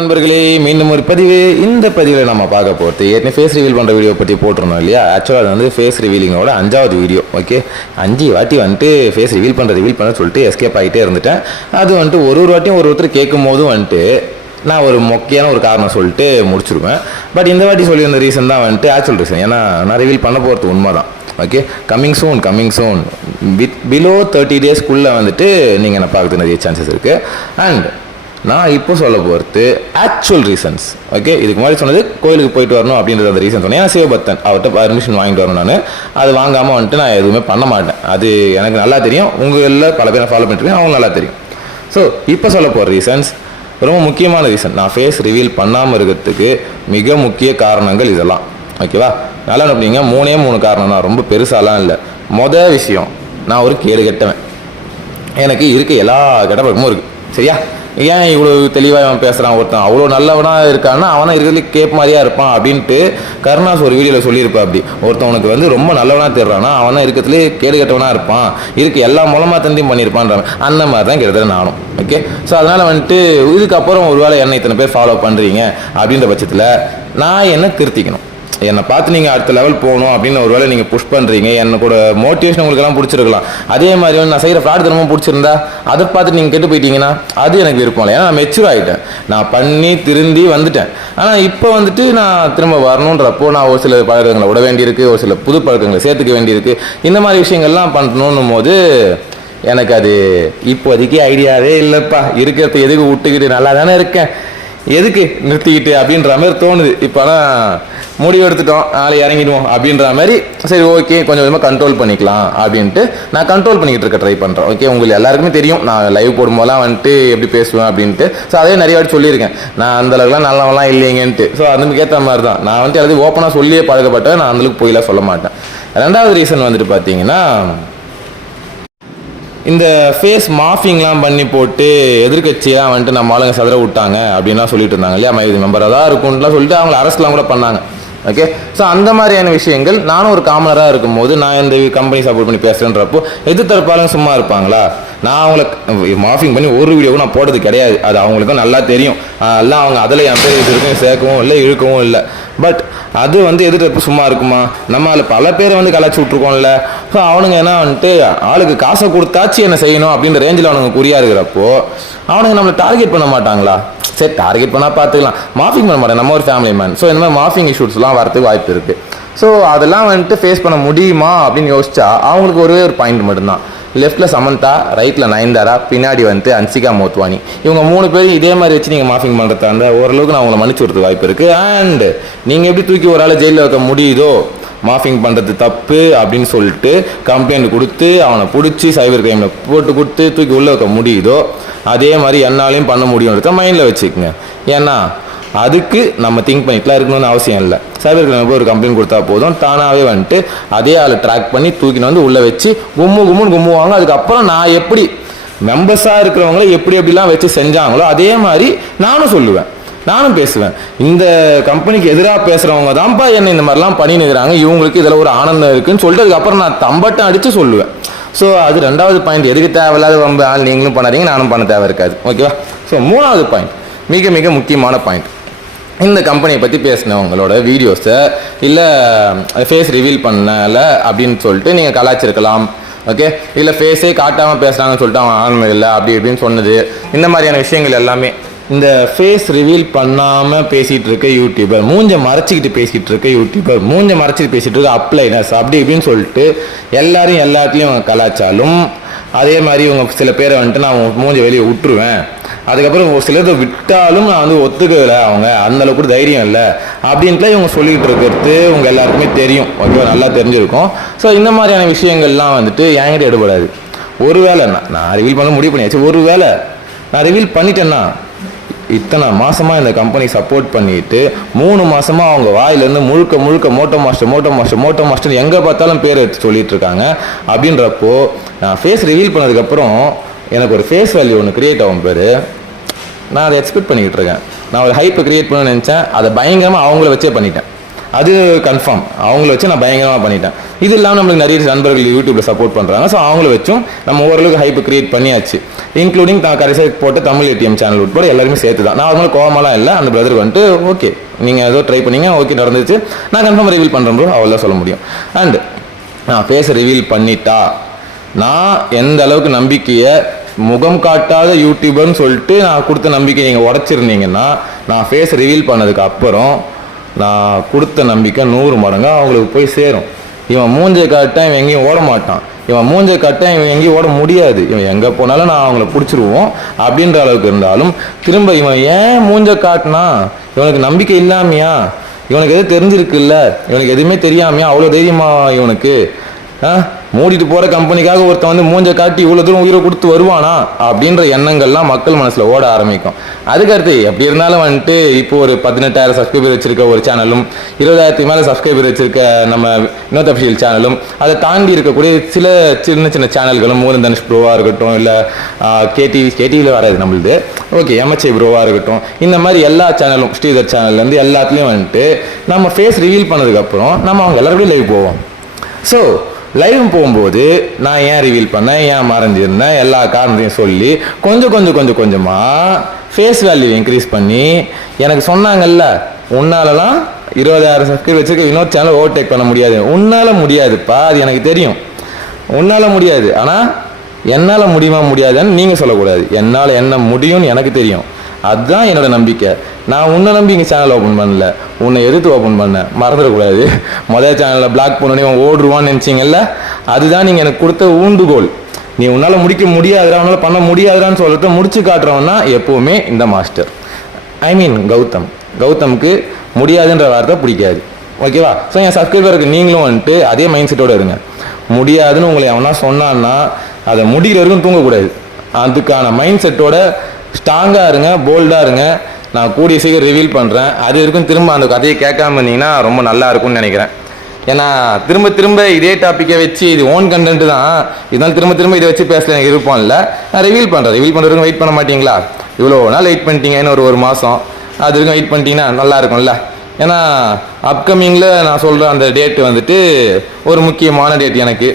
நண்பர்களே, மீண்டும் ஒரு பதிவு. இந்த பதிவில் நம்ம பார்க்க போகிறது ஏற்கனவே ஃபேஸ் ரிவீல் பண்ணுற வீடியோ பற்றி போட்டிருந்தோம் இல்லையா. ஆக்சுவலாக அது வந்து ஃபேஸ் ரிவீலிங்கோட 5வது வீடியோ. ஓகே, 5 வாட்டி வந்துட்டு ஃபேஸ் ரிவீல் பண்ண சொல்லிட்டு எஸ்கேப் ஆகிட்டே இருந்துட்டேன். அது வந்துட்டு ஒரு வாட்டியும் ஒருத்தர் கேட்கும் போதும் வந்துட்டு நான் ஒரு மொக்கையான ஒரு காரணம் சொல்லிட்டு முடிச்சிருவேன். பட் இந்த வாட்டி சொல்லியிருந்த ரீசன் தான் வந்துட்டு ஆக்சுவல் ரீசன். ஏன்னா நான் ரிவீல் பண்ண போகிறது உண்மை தான். Okay, coming soon with below 30 டேஸ்க்குள்ளே வந்துட்டு நீங்கள் என்ன பார்க்குறது நிறைய சான்சஸ் இருக்குது. அண்ட் நான் இப்போ சொல்ல போகிறது ஆக்சுவல் ரீசன்ஸ். ஓகே, இதுக்கு முன்னாடி சொன்னது கோயிலுக்கு போயிட்டு வரணும் அப்படின்றது அந்த ரீசன் சொன்னேன். ஏன்னா சிவபக்தன், அவர்கிட்ட பர்மிஷன் வாங்கிட்டு வரணும். நான் அது வாங்காமல் வந்துட்டு நான் எதுவுமே பண்ண மாட்டேன். அது எனக்கு நல்லா தெரியும். உங்களில் பல பேரை ஃபாலோ பண்ணிட்டுருக்கேன், அவங்க நல்லா தெரியும். ஸோ இப்போ சொல்ல போகிற ரீசன்ஸ் ரொம்ப முக்கியமான ரீசன். நான் ஃபேஸ் ரிவீல் பண்ணாமல் இருக்கிறதுக்கு மிக முக்கிய காரணங்கள் இதெல்லாம். ஓகேவா, நல்லா அப்படிங்க. 3 காரணம் தான், ரொம்ப பெருசாலாம் இல்லை. மொதல் விஷயம், நான் ஒரு கேடு கெட்டவன். எனக்கு இருக்க எல்லா கெட்ட பழக்கமும் இருக்குது. சரியா, ஏன் இவ்வளோ தெளிவாக அவன் பேசுகிறான், ஒருத்தன் அவ்வளோ நல்லவனாக இருக்கான்னா அவனை இருக்கிறதுல கேப் மாதிரியாக இருப்பான் அப்படின்ட்டு கருணாஸ் ஒரு வீடியோவில் சொல்லியிருப்பா. அப்படி ஒருத்தவனுக்கு வந்து ரொம்ப நல்லவனாக தெரிறான்னா அவனை இருக்கிறதுலே கேடு கெட்டவனாக இருப்பான், இருக்கு எல்லா மூலமாக தந்தியும் பண்ணியிருப்பான்றான். அந்த மாதிரி தான் கிட்டத்தட்ட நானும். ஓகே, ஸோ அதனால் வந்துட்டு இதுக்கப்புறம் ஒரு வேளை என்னை இத்தனை பேர் ஃபாலோ பண்ணுறீங்க அப்படின்ற பட்சத்தில் நான் என்ன திருத்திக்கணும். என்னை பார்த்து நீங்கள் அடுத்த லெவல் போகணும் அப்படின்னு ஒரு வேளை நீங்கள் புஷ் பண்ணுறீங்க. என்னோட மோட்டிவேஷன் உங்களுக்கெல்லாம் பிடிச்சிருக்கலாம். அதே மாதிரி வந்து நான் செய்கிற ஃப்ராட் தினமும் பிடிச்சிருந்தா அதை பார்த்துட்டு நீங்கள் கெட்டு போயிட்டீங்கன்னா அது எனக்கு விருப்பம் இல்லை. ஏன்னா நான் மெச்சூர் ஆகிட்டேன், நான் பண்ணி திருந்தி வந்துட்டேன். ஆனால் இப்போ வந்துட்டு நான் திரும்ப வரணுன்றப்போ நான் ஒரு சில பழக்கங்களை விட வேண்டியிருக்கு, ஒரு சில புது பழக்கங்களை சேர்த்துக்க வேண்டியிருக்கு. இந்த மாதிரி விஷயங்கள்லாம் பண்ணணும் போது எனக்கு அது இப்போதைக்கு ஐடியாவே இல்லைப்பா. இருக்கிறத எதுக்கு விட்டுக்கிட்டு நல்லா தானே இருக்கேன், எதுக்கு நிறுத்திக்கிட்டு அப்படின்ற மாதிரி தோணுது. இப்போ ஆனால் முடிவு எடுத்துட்டோம், நாளை இறங்கிடுவோம் அப்படின்ற மாதிரி. சரி, ஓகே, கொஞ்சம் கொஞ்சமாக கண்ட்ரோல் பண்ணிக்கலாம் அப்படின்ட்டு நான் கண்ட்ரோல் பண்ணிக்கிட்டு இருக்க ட்ரை பண்ணுறேன். ஓகே, உங்களுக்கு எல்லாருக்குமே தெரியும் நான் லைவ் போடும்போதெல்லாம் வந்துட்டு எப்படி பேசுவேன் அப்படின்ட்டு. ஸோ அதே நிறைய வாட்டி சொல்லியிருக்கேன், நான் அந்தளவுக்குலாம் நல்லவெல்லாம் இல்லைங்கன்ட்டு. ஸோ அதுக்கு ஏற்ற மாதிரி தான் நான் வந்துட்டு எல்லாத்தையும் ஓப்பனாக சொல்லியே பழக்கப்பட்டேன். நான் அந்தளவுக்கு போயிலாம் சொல்ல மாட்டேன். 2வது ரீசன் வந்துட்டு பார்த்தீங்கன்னா, இந்த ஃபேஸ் மாஃபிங்லாம் பண்ணி போட்டு எதிர்கட்சியெலாம் வந்துட்டு நம்ம ஆளுங்க சதற விட்டாங்க அப்படின்லாம் சொல்லிட்டு இருந்தாங்க இல்லையா. மைது மெம்பராக தான் இருக்கும்லாம் சொல்லிட்டு அவங்கள அரெஸ்ட்லாம் கூட பண்ணாங்க. ஓகே, ஸோ அந்த மாதிரியான விஷயங்கள் நானும் ஒரு காமனராக இருக்கும்போது நான் இந்த கம்பெனி சப்போர்ட் பண்ணி பேசுகிறேன்றப்போ எதிர்த்தரப்பாலும் சும்மா இருப்பாங்களா? நான் அவங்கள மாஃபிங் பண்ணி ஒரு வீடியோவும் நான் போட்டது கிடையாது. அது அவங்களுக்கும் நல்லா தெரியும். எல்லாம் அவங்க அதில் என் பேர் இது இருக்கும் சேர்க்கவும் இல்லை இழுக்கவும் இல்லை. பட் அது வந்து எதிர்ப்பு சும்மா இருக்குமா? நம்மளால் பல பேரை வந்து கலாச்சி விட்ருக்கோம்ல. ஸோ அவனுங்க என்ன வந்துட்டு ஆளுக்கு காசை கொடுத்தாச்சு என்ன செய்யணும் அப்படின்ற ரேஞ்சில் அவனுங்க குறியாக இருக்கிறப்போ அவனுங்க நம்மளை டார்கெட் பண்ண மாட்டாங்களா? சரி, டார்கெட் பண்ணால் பார்த்துக்கலாம், மாஃபிங் பண்ண மாட்டேன். நம்ம ஒரு ஃபேமிலி மேன். ஸோ இந்த மாதிரி மாஃபிங் இஷ்யூஸ்லாம் வரதுக்கு வாய்ப்பு இருக்குது. ஸோ அதெல்லாம் வந்துட்டு ஃபேஸ் பண்ண முடியுமா அப்படின்னு யோசிச்சா அவங்களுக்கு ஒரே ஒரு பாயிண்ட் மட்டும்தான். லெஃப்ட்டில் சமந்தா, ரைட்டில் நயன்தாரா, பின்னாடி வந்துட்டு அன்சிகா மோத்வானி. இவங்க 3 பேரும் இதே மாதிரி வச்சு நீங்கள் மாஃபிங் பண்ணுறதா இருந்தால் ஓரளவுக்கு நான் அவங்கள மன்னிச்சு விடுறதுக்கு வாய்ப்பு இருக்குது. அண்ட் நீங்கள் எப்படி தூக்கி ஒரு ஆள் ஜெயிலில் வைக்க முடியுதோ, மாஃபிங் பண்ணுறது தப்பு அப்படின்னு சொல்லிட்டு கம்ப்ளைண்ட் கொடுத்து அவனை பிடிச்சி சைபர் கிரைமில் போட்டு கொடுத்து தூக்கி உள்ளே வைக்க முடியுதோ அதே மாதிரி என்னாலையும் பண்ண முடியும்ன்றத மைண்டில் வச்சுக்கோங்க. ஏன்னா அதுக்கு நம்ம திங்க் பண்ணிட்டுலாம் இருக்கணும்னு அவசியம் இல்லை. சைபர் கிரைமில் ஒரு கம்ப்ளைண்ட் கொடுத்தா போதும், தானாகவே வந்துட்டு அதே ஆளை ட்ராக் பண்ணி தூக்கின்னு வந்து உள்ளே வச்சு கும்முவாங்க. அதுக்கப்புறம் நான் எப்படி மெம்பர்ஸாக இருக்கிறவங்கள எப்படிலாம் வச்சு செஞ்சாங்களோ அதே மாதிரி நானும் சொல்லுவேன், நானும் பேசுவேன். இந்த கம்பெனிக்கு எதிராக பேசுகிறவங்க தான்ப்பா என்ன இந்த மாதிரிலாம் பண்ணினுக்கிறாங்க, இவங்களுக்கு இதில் ஒரு ஆனந்தம் இருக்குன்னு சொல்லிட்டு அதுக்கப்புறம் நான் தம்பட்டம் அடித்து சொல்லுவேன். ஸோ அது 2வது பாயிண்ட். எதுக்கு தேவையில்லாத வம்பு ஆள் நீங்களும் பண்ணாதீங்க, நானும் பண்ண தேவை இருக்காது. ஓகேவா? ஸோ 3வது பாயிண்ட், மிக மிக முக்கியமான பாயிண்ட். இந்த கம்பெனியை பற்றி பேசினவங்களோட வீடியோஸை இல்லை ஃபேஸ் ரிவீல் பண்ணல அப்படின்னு சொல்லிட்டு நீங்கள் கலாச்சிருக்கலாம். ஓகே, இல்லை ஃபேஸே காட்டாமல் பேசுகிறாங்கன்னு சொல்லிட்டு அவன் ஆன்மை இல்லை அப்படி இப்படின்னு சொன்னது, இந்த மாதிரியான விஷயங்கள் எல்லாமே இந்த ஃபேஸ் ரிவீல் பண்ணாமல் பேசிகிட்டு இருக்க யூடியூபர், மூஞ்சை மறைச்சிக்கிட்டு பேசிகிட்டு இருக்க யூடியூபர், மூஞ்சை மறைச்சிட்டு பேசிகிட்டு இருக்க அப்ளைனஸ் அப்படி இப்படின்னு சொல்லிட்டு எல்லாரையும் எல்லாத்துலேயும் அவங்க கலாச்சாலும். அதே மாதிரி இவங்க சில பேரை வந்துட்டு நான் மூஞ்சை வெளியே விட்டுருவேன், அதுக்கப்புறம் ஒரு சிலரை விட்டாலும் நான் வந்து ஒத்துக்கலை, அவங்க அந்தளவுக்கு கூட தைரியம் இல்லை அப்படின்ட்டுலாம் இவங்க சொல்லிக்கிட்டு இருக்கிறது உங்கள் எல்லாருக்குமே தெரியும். ஓகேவா, நல்லா தெரிஞ்சிருக்கும். ஸோ இந்த மாதிரியான விஷயங்கள்லாம் வந்துட்டு என்கிட்ட எடுபடாது. ஒருவேளை நான் ரிவீல் பண்ண முடிவு பண்ணியாச்சு, ஒருவேளை நான் ரிவீல் பண்ணிட்டேன்னா இத்தனை மாதமாக இந்த கம்பெனி சப்போர்ட் பண்ணிட்டு 3 மாதமாக அவங்க வாயிலேருந்து முழுக்க மோட்டோ மாஸ்டர் எங்கே பார்த்தாலும் பேர் எடுத்து சொல்லிட்டு இருக்காங்க. அப்படின்றப்போ நான் ஃபேஸ் ரிவீல் பண்ணதுக்கப்புறம் எனக்கு ஒரு ஃபேஸ் வேல்யூ ஒன்று க்ரியேட் ஆகும் பேர். நான் அதை எக்ஸ்பெக்ட் பண்ணிக்கிட்டு இருக்கேன். நான் ஒரு ஹைப்பை க்ரியேட் பண்ணணும்னு நினச்சேன், அதை பயங்கரமாக அவங்கள வச்சே பண்ணிட்டேன். அது கன்ஃபார்ம். அவங்கள வச்சு நான் பயங்கரமாக பண்ணிட்டேன். இது இல்லாமல் நம்மளுக்கு நிறைய நண்பர்கள் யூடியூப்ல சப்போர்ட் பண்ணுறாங்க. ஸோ அவங்கள வச்சும் நம்ம ஓரளவுக்கு ஹைப் கிரியேட் பண்ணியாச்சு. இன்க்ளூடிங் கடைசியாக போட்டு தமிழ் ஏடிஎம் சேனல் உட்பட எல்லாருமே சேர்த்து தான். நான் அவங்களுக்கு கோவமெல்லாம் இல்லை. அந்த பிரதருக்கு வந்துட்டு ஓகே நீங்கள் ஏதோ ட்ரை பண்ணீங்க, ஓகே நடந்துச்சு, நான் கன்ஃபார்ம் ரிவீல் பண்ணுறேன் ப்ரோ, அவ்வளோதான் சொல்ல முடியும். அண்ட் நான் ஃபேஸ் ரிவீல் பண்ணிட்டா நான் எந்த அளவுக்கு நம்பிக்கையை முகம் காட்டாத யூடியூபர்னு சொல்லிட்டு நான் கொடுத்த நம்பிக்கை நீங்கள் உடச்சிருந்தீங்கன்னா, நான் ஃபேஸ் ரிவீல் பண்ணதுக்கு அப்புறம் நான் கொடுத்த நம்பிக்கை 100 மடங்காக அவங்களுக்கு போய் சேரும். இவன் மூஞ்சை காட்டான், இவன் எங்கேயும் ஓட மாட்டான், இவன் மூஞ்சை காட்டான், இவன் எங்கேயும் ஓட முடியாது, இவன் எங்கே போனாலும் நான் அவங்கள பிடிச்சிருவோம் அப்படின்ற அளவுக்கு இருந்தாலும், திரும்ப இவன் ஏன் மூஞ்சை காட்டினா, இவனுக்கு நம்பிக்கை இல்லாமையா, இவனுக்கு எது தெரிஞ்சிருக்குல்ல, இவனுக்கு எதுவுமே தெரியாமையா அவ்வளோ தைரியமா இவனுக்கு, மூடிட்டு போகிற கம்பெனிக்காக ஒருத்தன் வந்து மூஞ்சை காட்டி இவ்வளோ தூரம் உயிரை கொடுத்து வருவானா அப்படின்ற எண்ணங்கள்லாம் மக்கள் மனசில் ஓட ஆரம்பிக்கும். அதுக்கடுத்து எப்படி இருந்தாலும் வந்துட்டு இப்போ ஒரு 18,000 சப்ஸ்கிரைபர் வச்சிருக்க ஒரு சேனலும் 20,000 மேலே சப்ஸ்கிரைபர் வச்சிருக்க நம்ம வினோத் அஃபிஷியல் சேனலும், அதை தாண்டி இருக்கக்கூடிய சில சின்ன சின்ன சேனல்களும், மோகன் தனுஷ் ப்ரோவாக இருக்கட்டும், இல்லை கேடிவியில் வராது நம்மளுது, ஓகே எம்எச்ஐ ப்ரோவாக இருக்கட்டும், இந்த மாதிரி எல்லா சேனலும் ஸ்ரீதர் சேனல்லேருந்து எல்லாத்துலேயும் வந்துட்டு நம்ம ஃபேஸ் ரிவீல் பண்ணதுக்கப்புறம் நம்ம அவங்க எல்லாருக்கும் லைவ் போவோம். ஸோ லைவ் போகும்போது நான் ஏன் ரிவீல் பண்ணேன், ஏன் மறைஞ்சிருந்தேன், எல்லா காரணத்தையும் சொல்லி கொஞ்சமாக ஃபேஸ் வேல்யூ இன்க்ரீஸ் பண்ணி, எனக்கு சொன்னாங்கல்ல உன்னாலலாம் 20,000 சப்ஸ்கிரைபர் வச்சுருக்க இன்னொரு சேனல் ஓவர்டேக் பண்ண முடியாது, உன்னால் முடியாதுப்பா, அது எனக்கு தெரியும், உன்னால் முடியாது, ஆனால் என்னால் முடியுமா முடியாதுன்னு நீங்கள் சொல்லக்கூடாது, என்னால் என்ன முடியும்னு எனக்கு தெரியும், அதுதான் என்னோட நம்பிக்கை. நான் உன்னை நம்பி இங்கே சேனல் ஓப்பன் பண்ணல, உன்னை எதிர்த்து ஓப்பன் பண்ணேன், மறந்துடக்கூடாது. முதல் சேனலில் பிளாக் பண்ணோன்னே அவன் ஓடுருவான்னு நினச்சிங்கல்ல, அதுதான் நீங்கள் எனக்கு கொடுத்த ஊண்டுகோல். நீ உன்னால் முடிக்க முடியாதுடா, உன்னால் பண்ண முடியாதுடான்னு சொல்லிட்டு முடிச்சு காட்டுறவன்னா எப்போவுமே இந்த மாஸ்டர், ஐ மீன் கௌதமுக்கு முடியாதுன்ற வார்த்தை பிடிக்காது, ஓகேவா? ஸோ என் சப்ஸ்கிரைபருக்கு நீங்களும் வந்துட்டு அதே மைண்ட் செட்டோடு இருங்க. முடியாதுன்னு உங்களை எவனா சொன்னான்னா அதை முடிகிற வரைக்கும் தூங்கக்கூடாது. அதுக்கான மைண்ட் செட்டோட ஸ்ட்ராங்காக இருங்க, போல்டாக இருங்க. நான் கூடிய சீக்கிரம் ரிவீல் பண்ணுறேன். அது வரைக்கும் திரும்ப அந்த கதையை கேட்காம இருந்தீங்கன்னா ரொம்ப நல்லா இருக்கும்னு நினைக்கிறேன். ஏன்னா திரும்ப இதே டாப்பிக்கை வச்சு இது ஓன் கண்டென்ட் தான், இதனால் திரும்ப இதை வச்சு பேசல எனக்கு விருப்பம் இல்லை. நான் ரிவீல் பண்ணுறதுக்கு வெயிட் பண்ண மாட்டீங்களா? இவ்வளோ நாள் வெயிட் பண்ணிட்டீங்கன்னு ஒரு மாதம், அது வரைக்கும் வெயிட் பண்ணிட்டீங்கன்னா நல்லா இருக்கும்ல. ஏன்னா அப்கமிங்கில் நான் சொல்கிற அந்த டேட்டு வந்துட்டு ஒரு முக்கியமான டேட். எனக்கு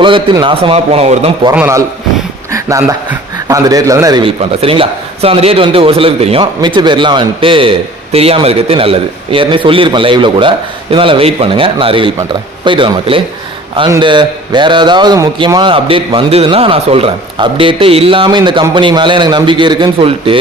உலகத்தில் நாசமாக போன ஒருத்தன் பிறந்த நாள் நான் தான். அந்த டேட்டில் வந்து நான் ரிவீல் பண்ணுறேன், சரிங்களா? ஸோ அந்த டேட் வந்துட்டு ஒரு சிலருக்கு தெரியும், மிச்ச பேர்லாம் வந்துட்டு தெரியாமல் இருக்கிறது நல்லது. ஏற்கனவே சொல்லியிருப்பேன் லைவில் கூட, இதனால் வெயிட் பண்ணுங்கள், நான் ரிவீல் பண்ணுறேன். போயிட்டு வரேன் மக்களே. அண்டு வேறு ஏதாவது முக்கியமான அப்டேட் வந்ததுன்னா நான் சொல்கிறேன். அப்டேட்டே இல்லாமல் இந்த கம்பெனி மேலே எனக்கு நம்பிக்கை இருக்குதுன்னு சொல்லிட்டு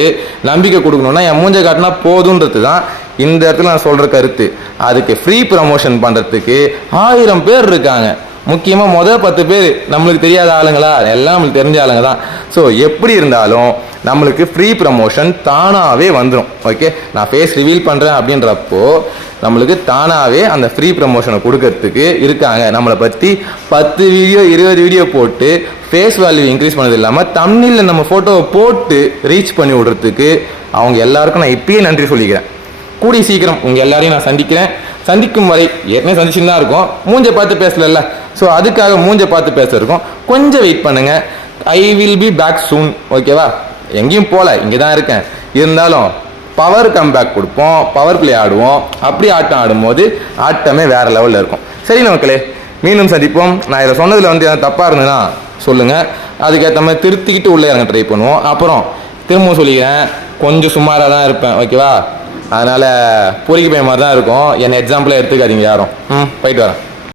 நம்பிக்கை கொடுக்கணுன்னா என் மூஞ்சை காட்டினா போதுன்றது தான் இந்த இடத்துல நான் சொல்கிற கருத்து. அதுக்கு ஃப்ரீ ப்ரமோஷன் பண்ணுறதுக்கு 1000 பேர் இருக்காங்க. முக்கியமாக முதல் 10 பேர் நம்மளுக்கு தெரியாத ஆளுங்களா, எல்லாம் நம்மளுக்கு தெரிஞ்ச ஆளுங்க தான். ஸோ எப்படி இருந்தாலும் நம்மளுக்கு ஃப்ரீ ப்ரமோஷன் தானாகவே வந்துடும். ஓகே, நான் ஃபேஸ் ரிவீல் பண்ணுறேன் அப்படின்றப்போ நம்மளுக்கு தானாகவே அந்த ஃப்ரீ ப்ரமோஷனை கொடுக்கறதுக்கு இருக்காங்க. நம்மளை பற்றி 10 வீடியோ 20 வீடியோ போட்டு ஃபேஸ் வேல்யூ இன்க்ரீஸ் பண்ணது இல்லாமல் தம்ப்நெயில்ல நம்ம ஃபோட்டோவை போட்டு ரீச் பண்ணி விடுறதுக்கு அவங்க எல்லாருக்கும் நான் இப்பயே நன்றி சொல்லிக்கிறேன். கூடிய சீக்கிரம் உங்கள் எல்லாரையும் நான் சந்திக்கிறேன். சந்திக்கும் வரை ஏற்கனவே சந்திச்சுன்னு தான் இருக்கும், மூஞ்சை பார்த்து பேசல. ஸோ அதுக்காக மூஞ்சை பார்த்து பேசுறதுக்கும் கொஞ்சம் வெயிட் பண்ணுங்கள். I will be back soon, ஓகேவா? எங்கேயும் போகல, இங்கே தான் இருக்கேன். இருந்தாலும் பவர் கம்பேக் கொடுப்போம், பவர் பிளே ஆடுவோம். அப்படி ஆட்டம் ஆடும்போது ஆட்டமே வேறு லெவலில் இருக்கும். சரி மக்களே, மீண்டும் சந்திப்போம். நான் இதில் சொன்னதில் வந்து எதாவது தப்பாக இருந்ததுன்னா சொல்லுங்கள், அதுக்கேற்ற மாதிரி திருத்திக்கிட்டு உள்ளே இறங்க ட்ரை பண்ணுவோம். அப்புறம் திரும்பவும் சொல்லிக்கிறேன், கொஞ்சம் சுமாராக தான் இருப்பேன், ஓகேவா? அதனால் பொறிக்கு பையன் மாதிரி தான் இருக்கும். என்னை எக்ஸாம்பிளாக எடுத்துக்காதீங்க யாரும். போயிட்டு வரேன்.